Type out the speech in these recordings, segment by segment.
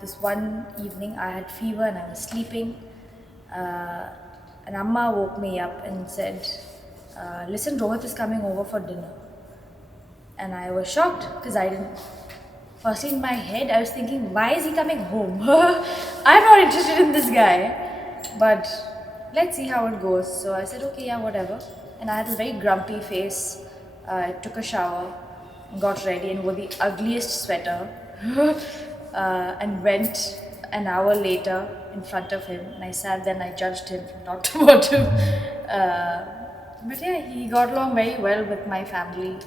this one evening I had fever and I was sleeping. And Amma woke me up and said, listen, Rohit is coming over for dinner. And I was shocked because I didn't. Firstly, in my head, I was thinking, why is he coming home? I'm not interested in this guy. But let's see how it goes. So I said, okay, yeah, whatever. And I had a very grumpy face. I took a shower, got ready, and wore the ugliest sweater. And went an hour later in front of him. And I sat there and I judged him from top to bottom. But yeah, he got along very well with my family.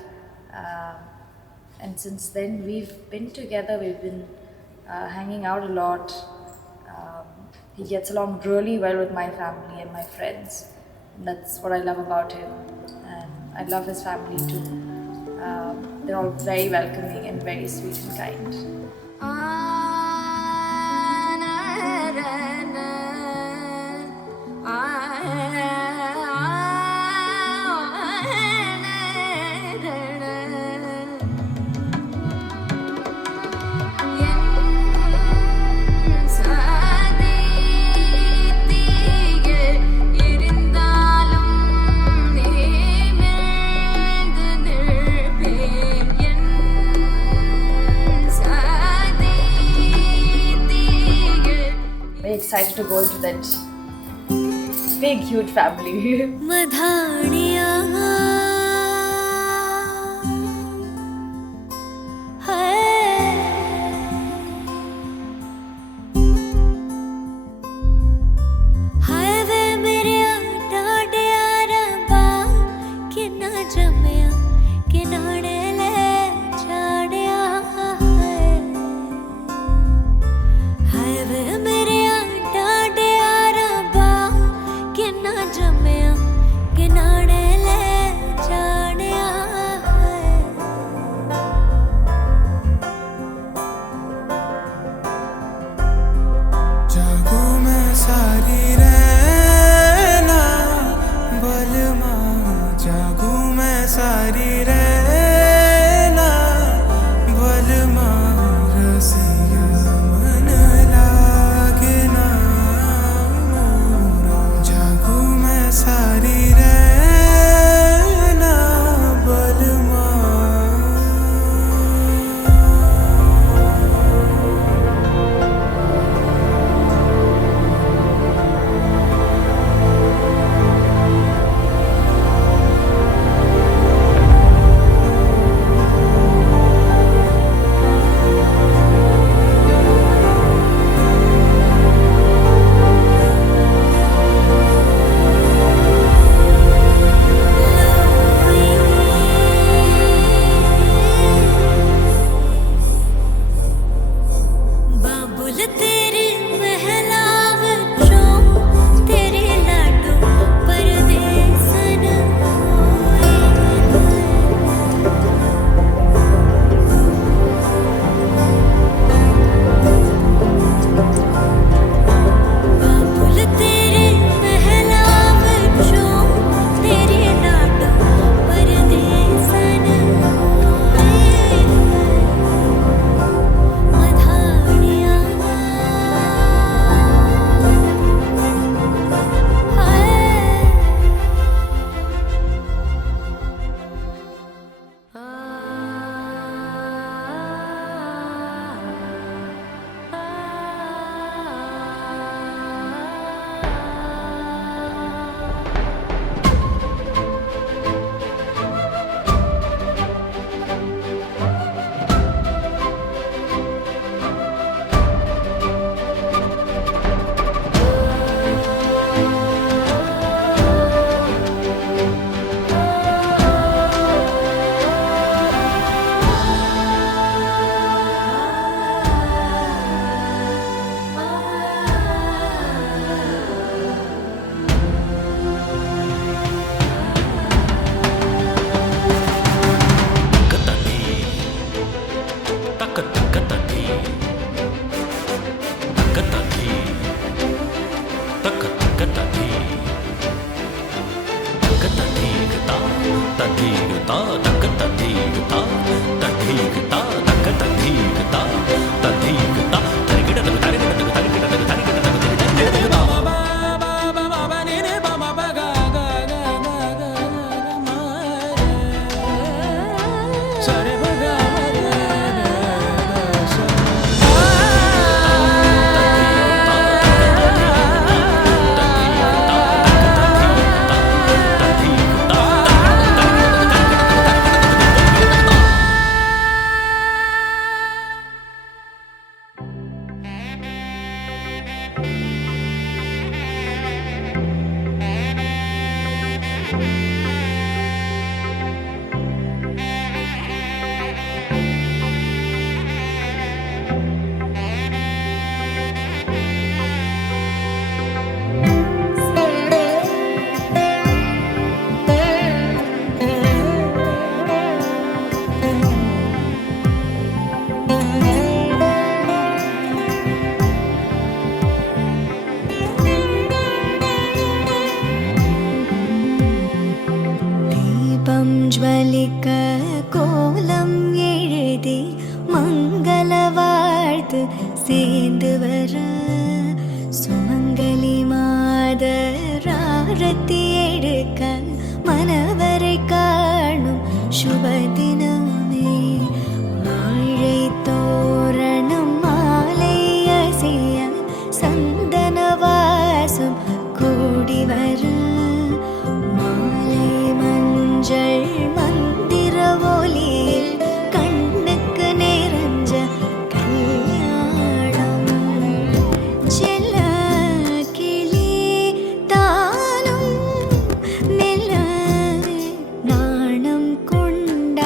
And since then, we've been together, we've been hanging out a lot. He gets along really well with my family and my friends. And that's what I love about him. And I love his family too. They're all very welcoming and very sweet and kind. Excited to go into that big, huge family. तधीगता तधीगता तक तधीगता तधीगता அழைக்க கோலம் எழுதி மங்கள வாழ்த்து சேர்ந்து வர சுமங்கலி மாதராரத்தி எடுக்க மனவரை காணும் சுபதினமே வாழை தோரணம் மாலை அசைய சந்தன வாசம் கூடி வர மாலை மஞ்சள் மந்திர ஒலியில் கண்ணுக்கு நிறைஞ்ச கல்யாணம் செல்ல கிளி தானும் மெல்ல நாணம் கொண்ட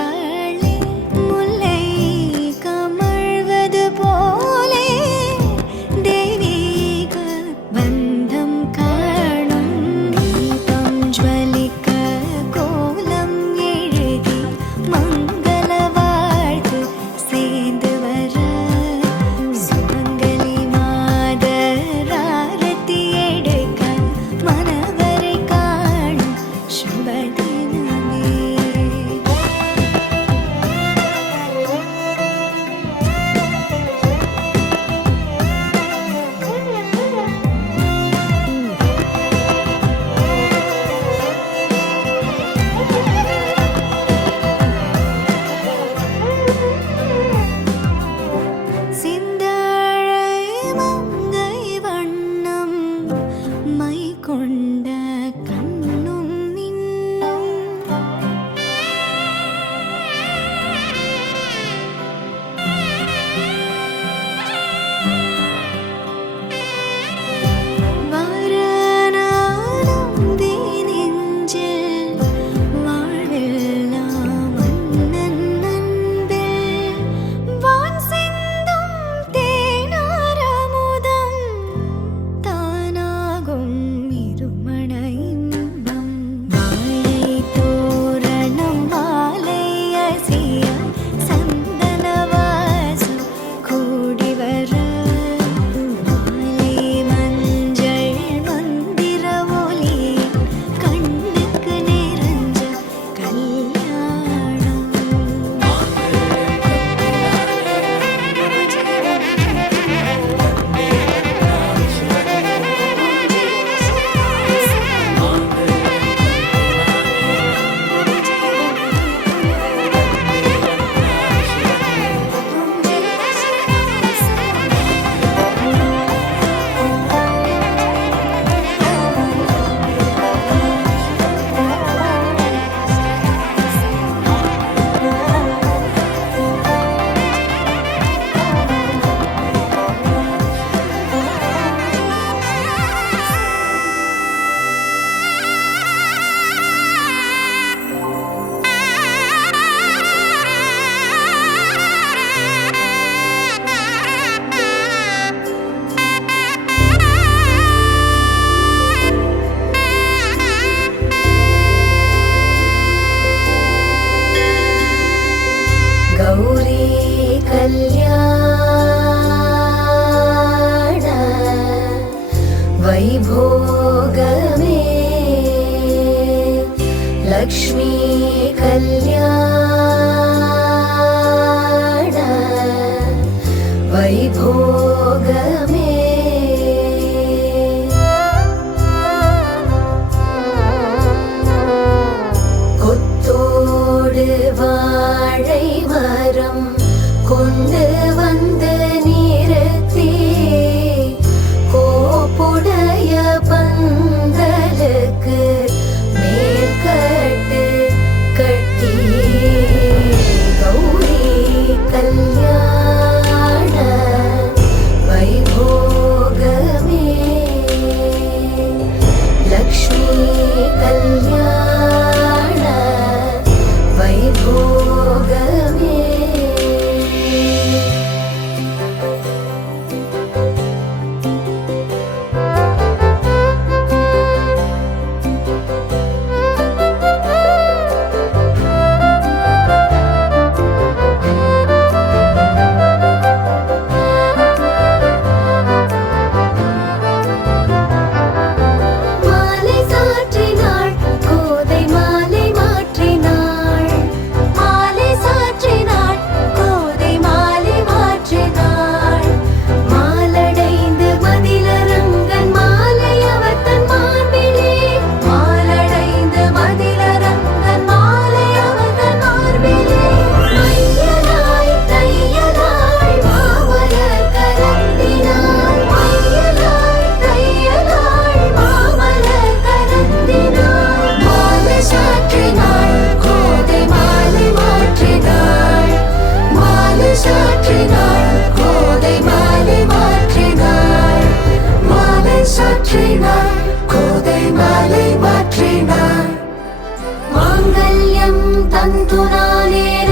तन्तुनानेन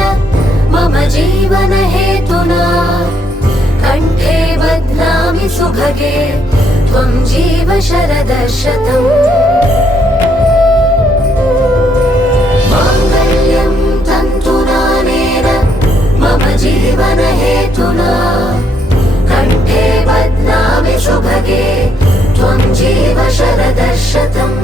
मम जीवन हेतुना कण्ठे बध्नामि सुभगे त्वं जीव शरदः शतम् माङ्गल्यं तन्तुनानेन मम जीवन हेतुना कण्ठे बध्नामि सुभगे त्वं जीव शरदः शतम्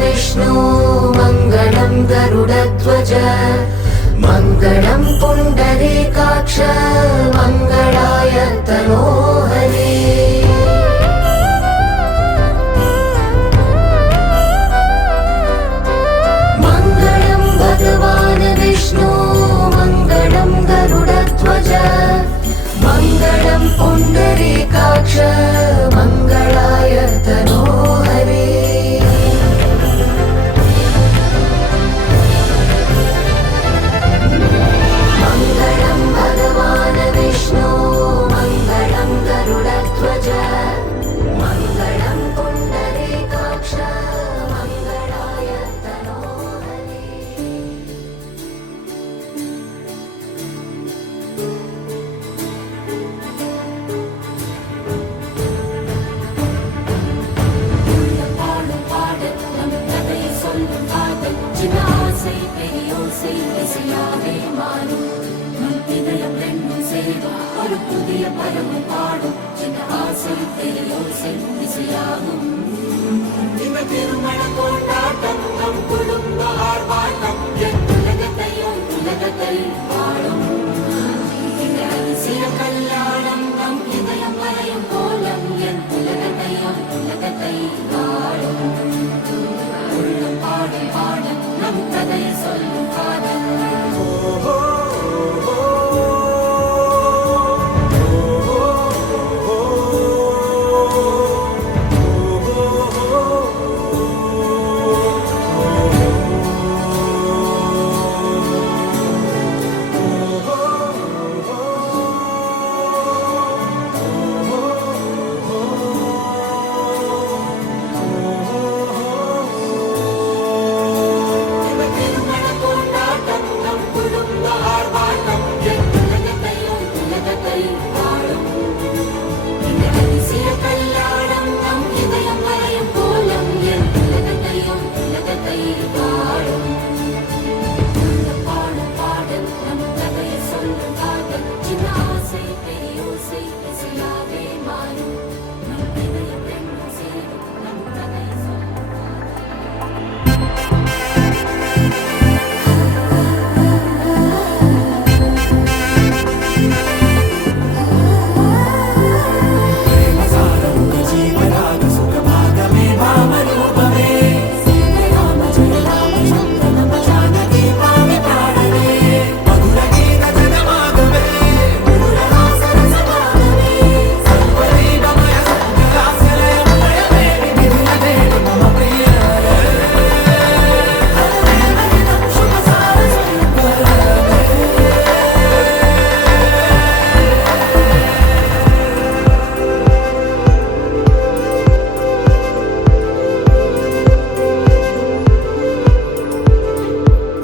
विष्णु मङ्गलं गरुडध्वज मङ्गलं पुण्डरीकाक्ष मङ्गलाय तनोहरे मङ्गलं भगवान् विष्णु मङ्गलं गरुडध्वज मङ्गलं पुण्डरीकाक्ष मङ्गलाय तनोहरे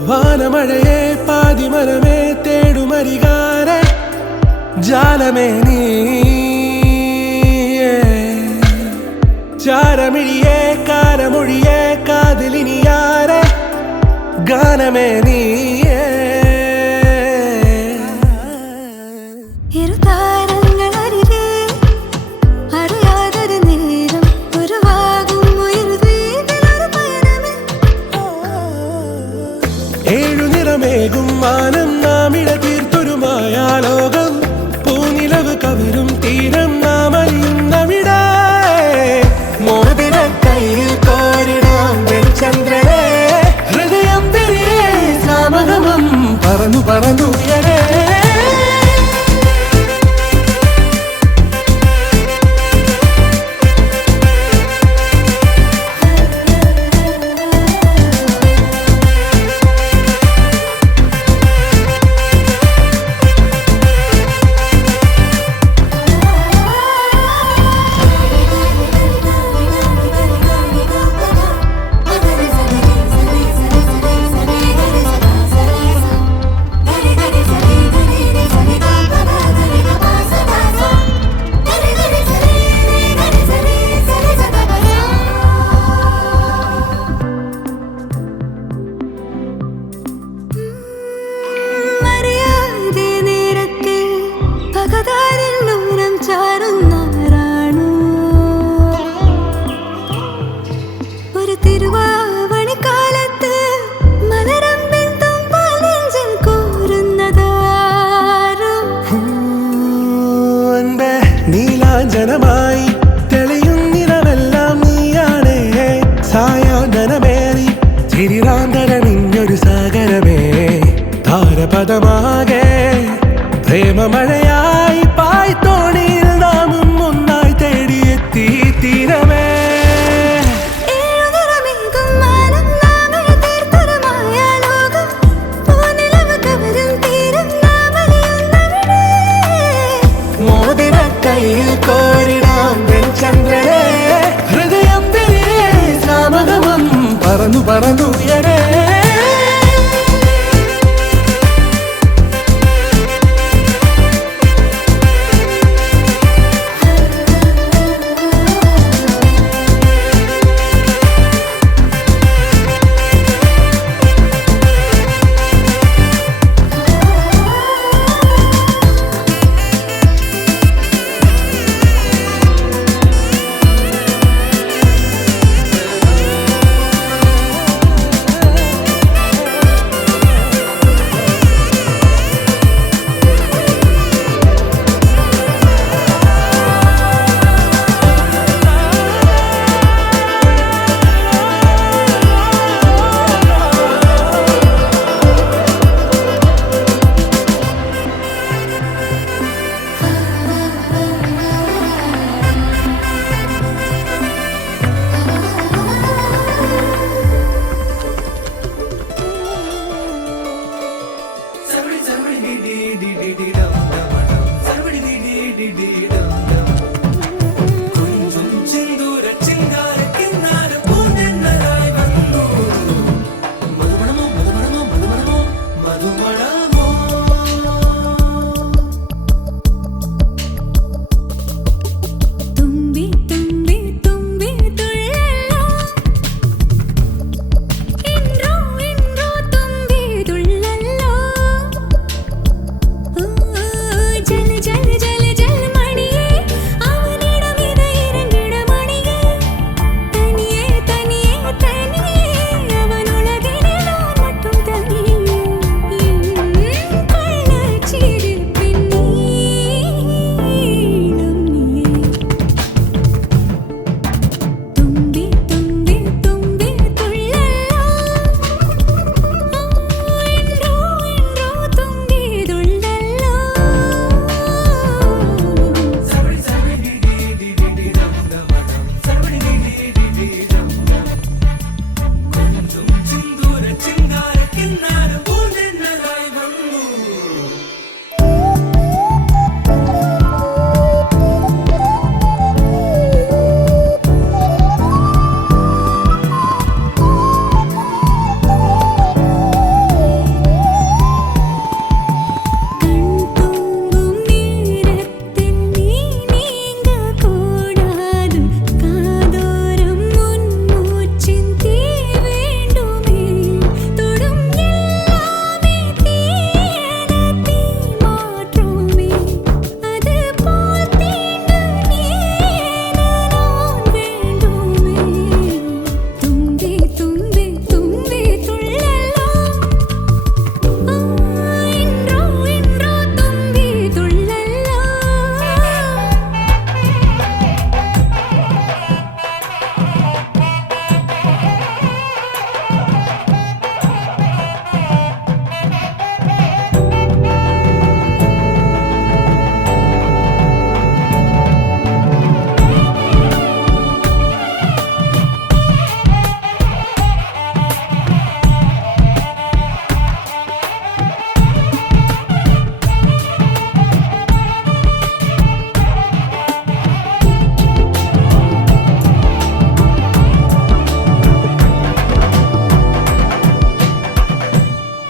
വാനമഴയെ പാതിമരമേ തേടുമരികാരെ ജാലമേ നീ ചാരമിഴിയെ കാരമൊഴിയെ കാതിലിനിയാരെ ഗാനമേ നീ ഏഴുനിറമേകും മാനം നാമിട തീർത്തൊരുമായ ലോകം പൂനിലവ് കവരും തീരം നാം അറിയുന്നവിട മോതിര കയ്യിൽ കോരിടാം ചന്ദ്രനെ ഹൃദയം തിരികെ സാമഗമം പറന്നു പറന്നുയരേ സായാഹ്നമായി തെളിയുന്നിരമെല്ലാം നീയാണേ സായാഹ്നമേറി ചിരിറാന്തരണിഞ്ഞൊരു സാഗരമേ താരപദമാകെ പ്രേമമഴയായി പായ്ത്തോണിയിൽ നാമും ഒന്നായി തേടിയെത്തി തീരമേ കയ്യിൽ കോരിടാം വെൺചന്ദ്രനെ ഹൃദയം തിരികെ സാമഗമം പറന്നു പറന്നുയരേ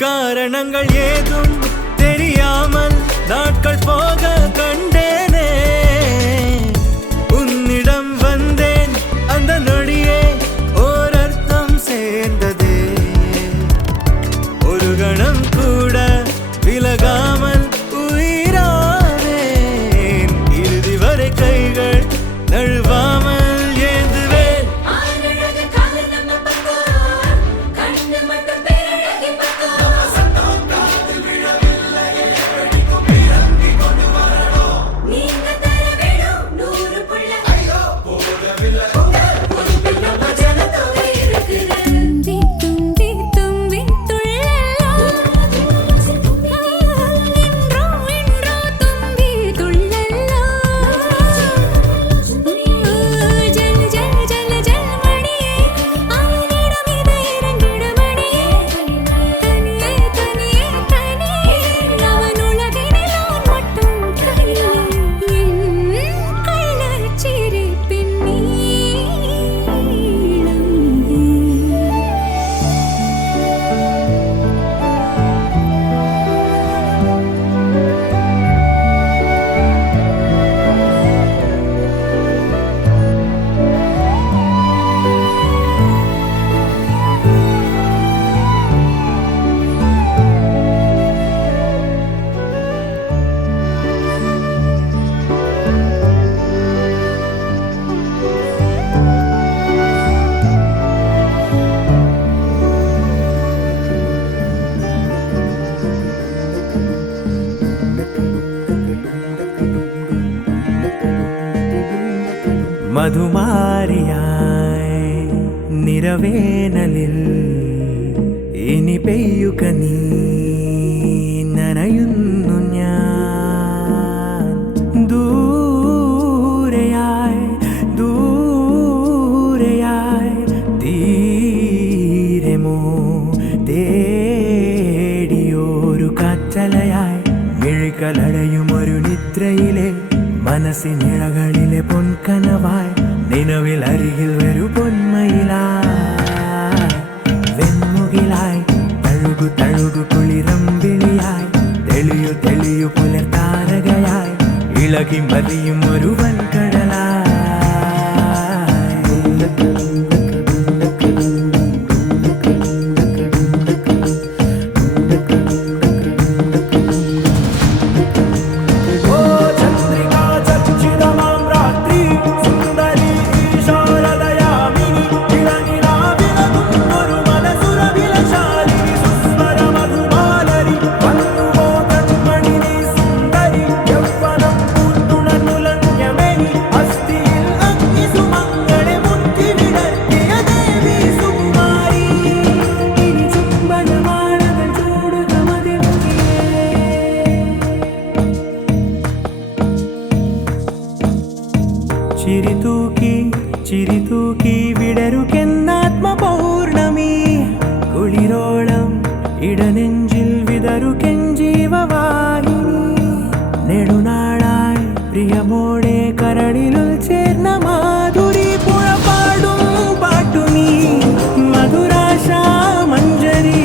காரணங்கள் ஏதும் தெரியாமல் நாட்கள் போக கண்டேனே உன்னிடம் வந்தேன் அந்த நொடியே ஓர் அர்த்தம் சேர்ந்ததே ஒரு கணம் கூட விலகாமல் உயிரானேன் இறுதி வரை கைகள் நழுவாமல் മധുമാരിയായി നിറവേനലിൽ ഇനി പെയ്യുക നീ നനയുന്നു ഞാൻ ദൂരെയായി ദൂരെയായി തീരമോ തേടിയൊരു കാറ്റലയായി മിഴികളടയുമൊരു നിദ്രയിലെ മനസ്സിനിഴകളിലെ പൊൻകനവായി നിലവിൽ അരികിൽ വരൂ പൊന്മയിലായി വെൺമുകിലായി തഴുകു തഴുകു കുളിരമ്പിളിയായി തെളിയു തെളിയു പുലർത്താരകയായി ഇളകി മതിയും ഒരു വൻകടലായി ചിരിതൂക്കി വിടരുകെന്നാത്മപൗർണമി കുളിരോളം ഇടനെഞ്ചിൽ വിതറുകെൻ ജീവവാഹിനി നെടുനാളായി പ്രിയമോടെ കരളിലുൾ ചേർന്ന മാധുരി പുഴപാടും പാട്ടുനീ മധുരാശ മഞ്ജരി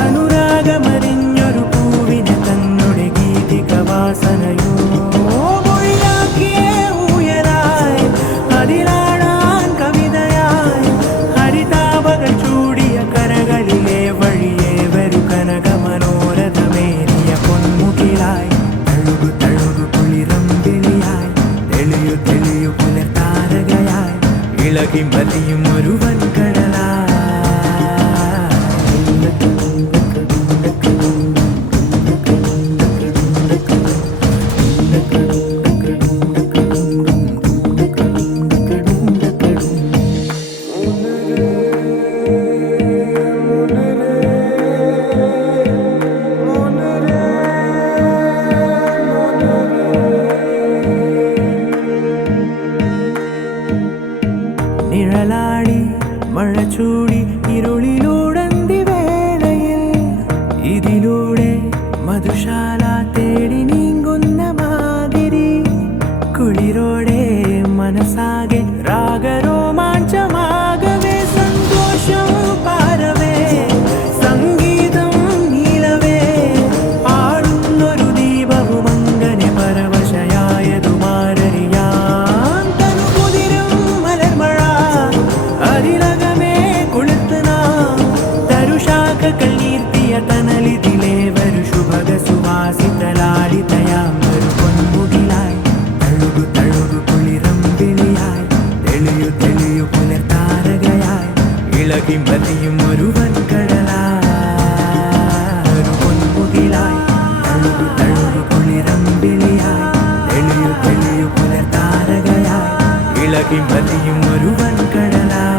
അനുരാഗമറിഞ്ഞൊരു പൂവിനെ തന്നുടെ ഗീതിക വാസനയോ ഇളകി മതിയും ഒരു വൻകടലായി നിഴലാടി മഴ ചൂടി ഇരുളിലൂടന്തി വേളയിൽ ഇതിലൂടെ മധുശാല തേടി നീങ്ങുന്ന മാതിരി കുളിരോടെ മനസ്സാകെ രാഗരോമാഞ്ചമാകവേ സന്തോഷം പാരവേ സംഗീതം നീലവേ ആളുന്നൊരു ദീപവും അങ്ങനെ പരവശയായതു മാരറിയാൻ തനുകുതിരും മലർമഴ അതിലകമേ കൊളുത്തുന്ന തരുശാഖകൾ നീർത്തിയ തണലിതിലെ വരു ശുഭഗ സുവാസിതലാളിതയാം ഒരു പൊന്മുകിലായി തഴുകു തഴുകു കുളിരമ്പിളിയായി തെളിയു തെളിയു പുലർത്താരകയായി ഇളകി മതിയും ഒരു വൻകടലായി ഒരു പൊന്മുകിലായി തഴുകു തഴുകു കുളിരമ്പിളിയായി തെളിയു തെളിയു പുലർത്താരകയായി ഇളകി മതിയും ഒരു വൻകടലായി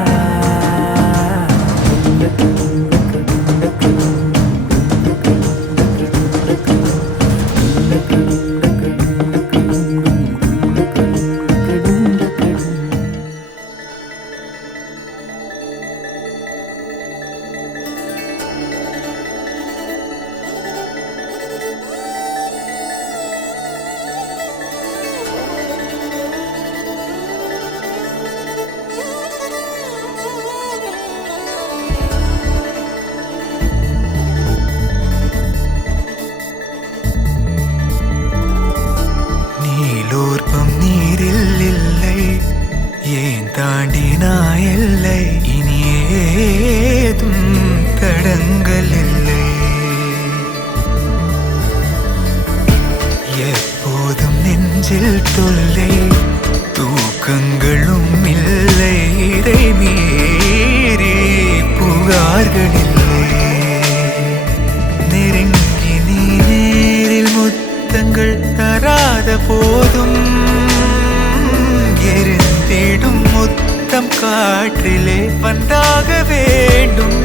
நீலோர்பம் நீரில் இல்லை ஏன் தாண்டினாய் எல்லை இனி ஏதும் தடங்கள் இல்லை எப்போதும் நெஞ்சில் தொல்லை தூக்கங்களும் இல்லை இதை மீறி புகார்கள் இல்லை நெருங்கி நீ நேரில் முத்தங்கள் தராத போதும் எரிந்திட முத்தம் காற்றிலே வந்தாக வேண்டும்.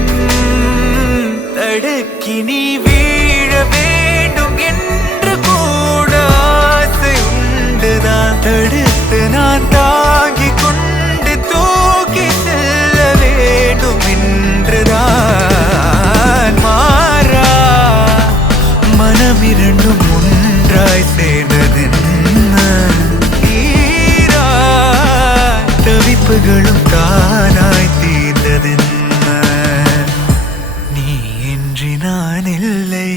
தடுக்கி நீ வீழ வேண்டும் என்று கூட ஆசை உண்டுதான். தடுத்து நான் தாங்கிக் கொண்டு தூக்கி செல்ல வேண்டும் என்றுதான். மாறா மனம் இரண்டும் ஒன்றாய் சேர்ந்ததென்ன? ஈரா தவிப்புகளும் தானாய் தீர்ந்ததென்ன? நீ இன்றி நான் இல்லை.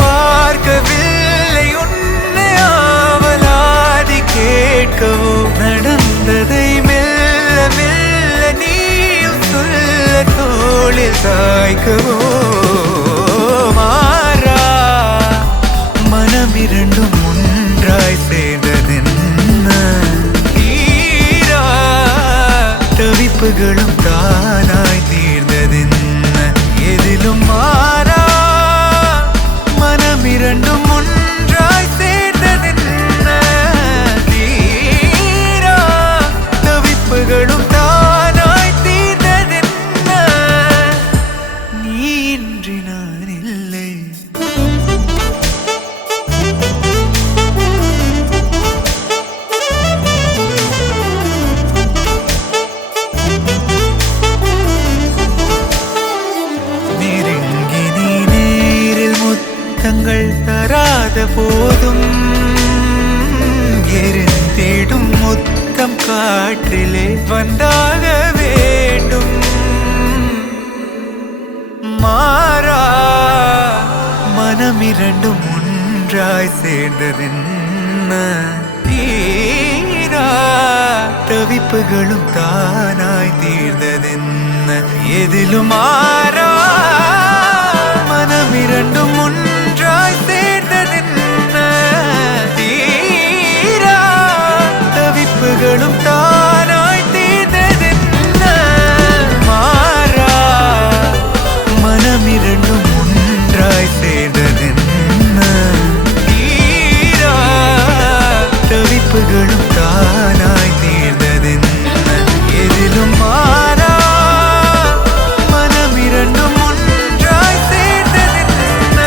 பார்க்கவில்லை உன்னை ஆவலாதி கேட்கவோ, நடந்ததை மெல்ல மெல்ல நீயும் சொல்ல தோளில் சாய்க்கவோ. மாறா மனம் இரண்டும் ஒன்றாய் சேர்ந்ததென்ன? தீரா தவிப்புகளும் தானாய் தீர்ந்ததென்ன? எதிலும் மாறா மனம் இரண்டும் ஒன்றாய் சேர்ந்ததென்ன? தீரா தவிப்புகளும் தானாய் தீர்ந்ததென்ன? நீ இன்றி நான் இல்லை. நெருங்கி நீ நேரில் முத்தங்கள் தராத போதும் எரிந்திடும் முத்தம் காற்றிலே வந்தாக வேண்டும். மாறா மனம் இரண்டும் ஒன்றாய் சேர்ந்ததென்ன? தீரா தவிப்புகளும் தானாய் தீர்ந்ததென்ன? எதிலும் மாறா மனம் இரண்டும் ஒன்றாய் சேர்ந்ததென்ன? தீரா தவிப்புகளும் தானாய் தீர்ந்ததென்ன? மாறா மனம் இரண்டும் ஒன்றாய் சேர்ந்ததென்ன? தீரா தவிப்புகளும் தானாய் தீர்ந்ததென்ன? எதிலும் மாறா மனம் இரண்டும் ஒன்றாய் சேர்ந்ததென்ன?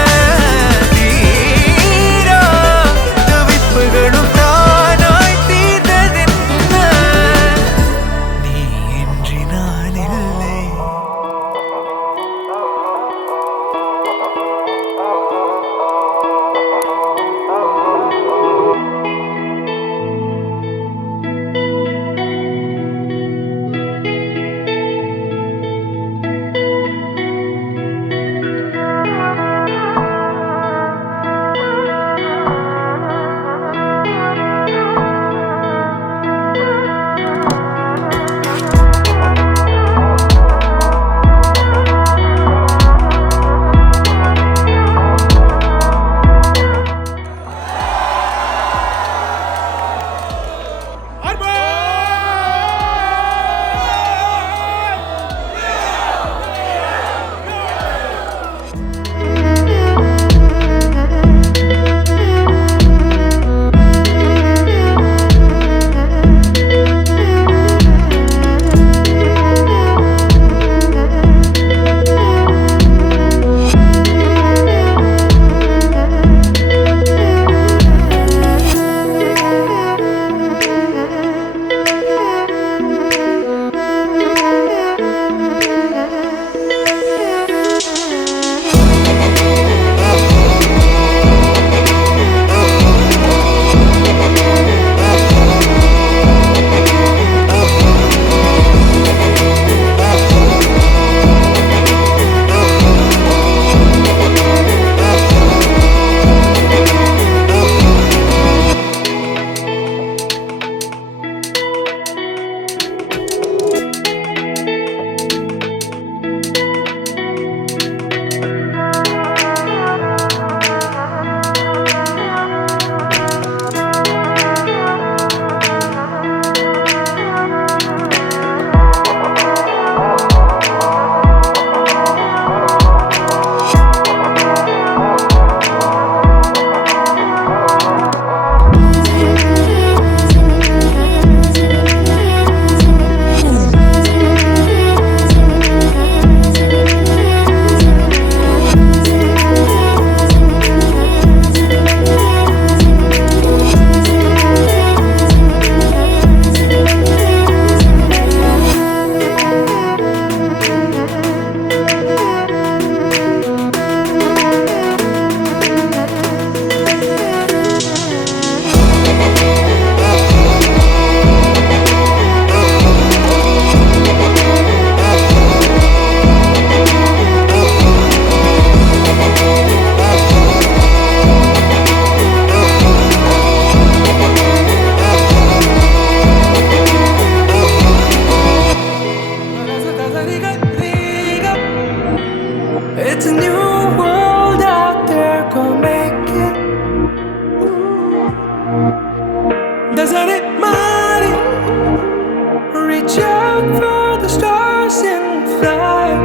പുതുതായി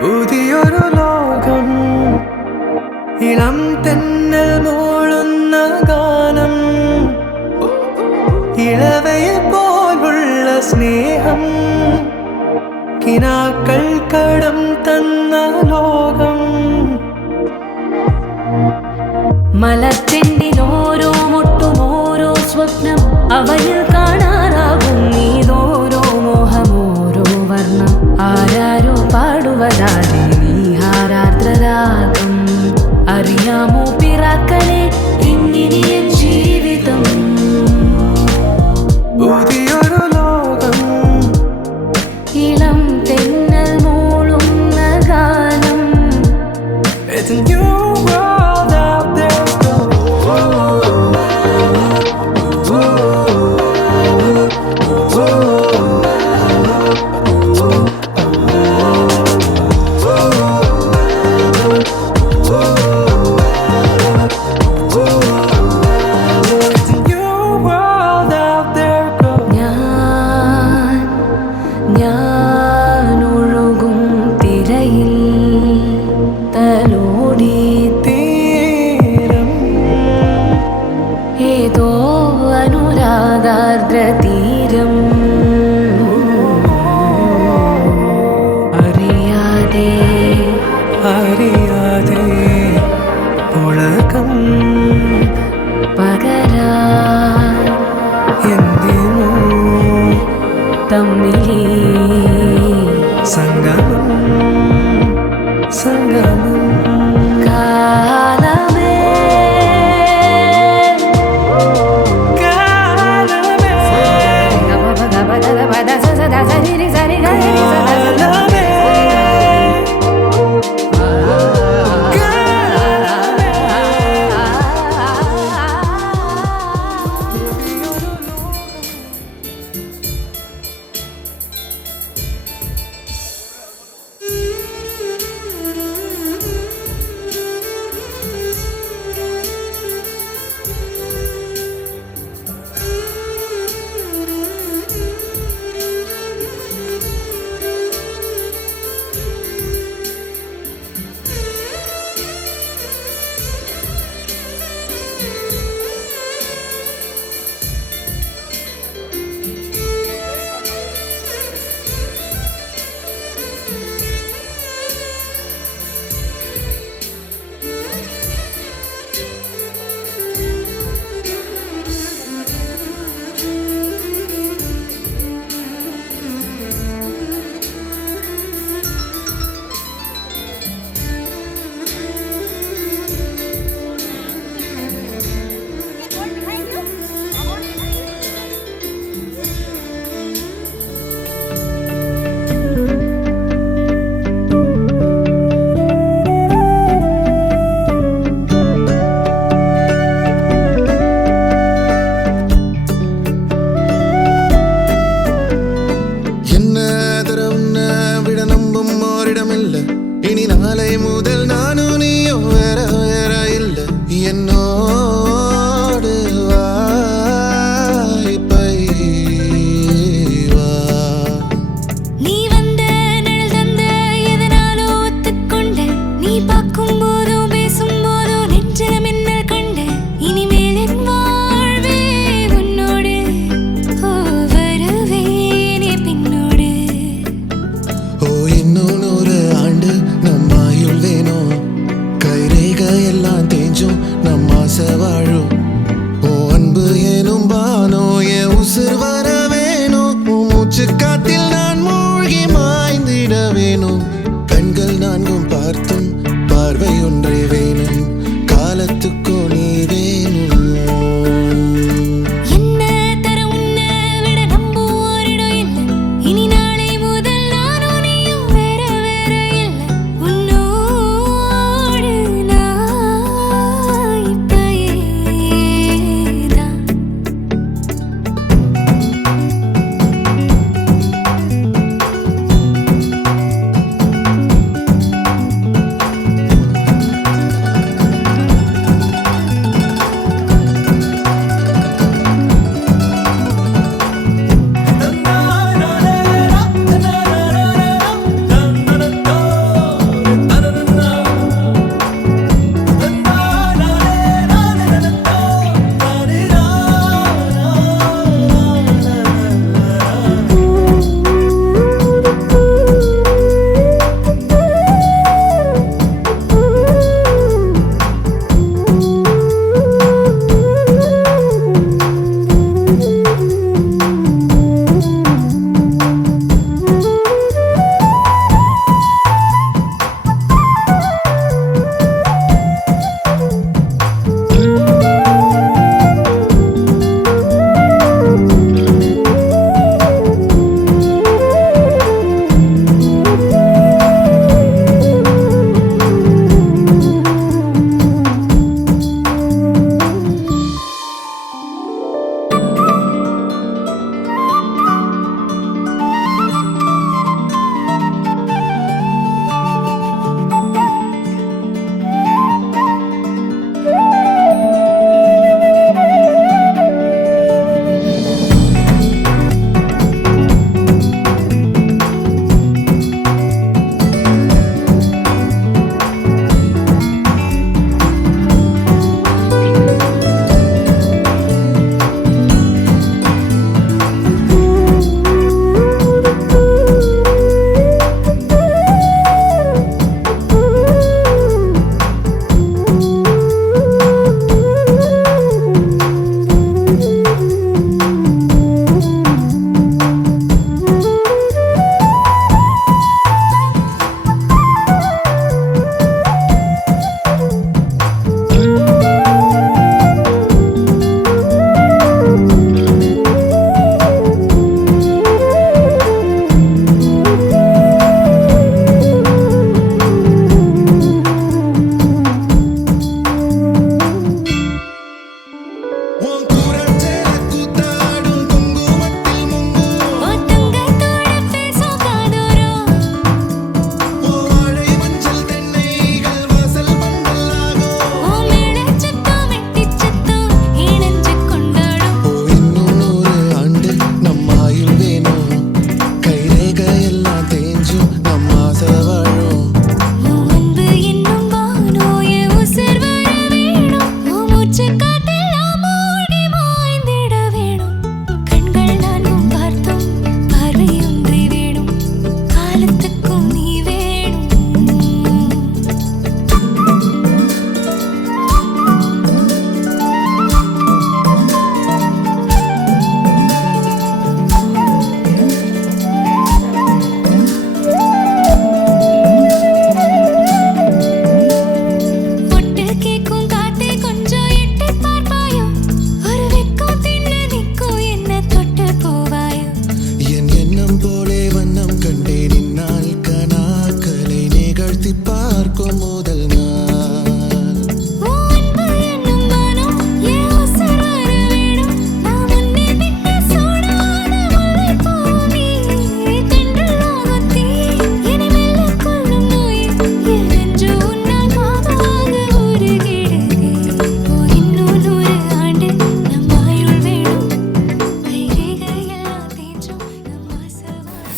പുതിയൊരു ലോകം ഇളം തെന്നൽ മൂളുന്ന ഗാനം ഇളവയിൽ പോലുള്ള സ്നേഹം കിനാക്കൾ കടം തന്ന ലോകം മലച്ചെണ്ടിനോരോ മുട്ടും ഓരോ സ്വപ്നം അവയിൽ കാണാറാകും നീതോരോ മോഹമോരോ വർണ്ണം ആരാരോ പാടുവതാതെ നീഹാരാർദ്രരാഗം അറിയാമോ പിറാക്കളെ ഇങ്ങിനിയ ജീവിതം പുതിയൊരു ലോകം ഇളം തെന്നൽ മൂളുന്ന ഗാനം It's a new world out there. It's a new world out there. Go. ഞാൻ ഒഴുകും തിരയിൽ തലോടി തീരം ഏതോ അനുരാഗാർദ്ര തീരം അറിയാതെ അറിയാതെ പുളകം പകരാ എന്തിനോ തമ്മിലേ സംഗമം സംഗമം കാലമേ കാലമേ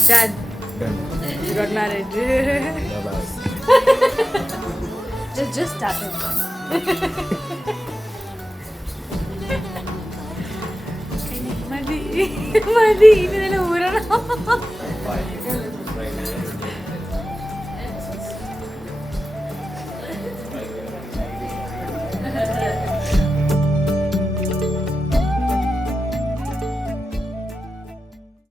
Done. You got married. just started. Madi, ini ഊരണം.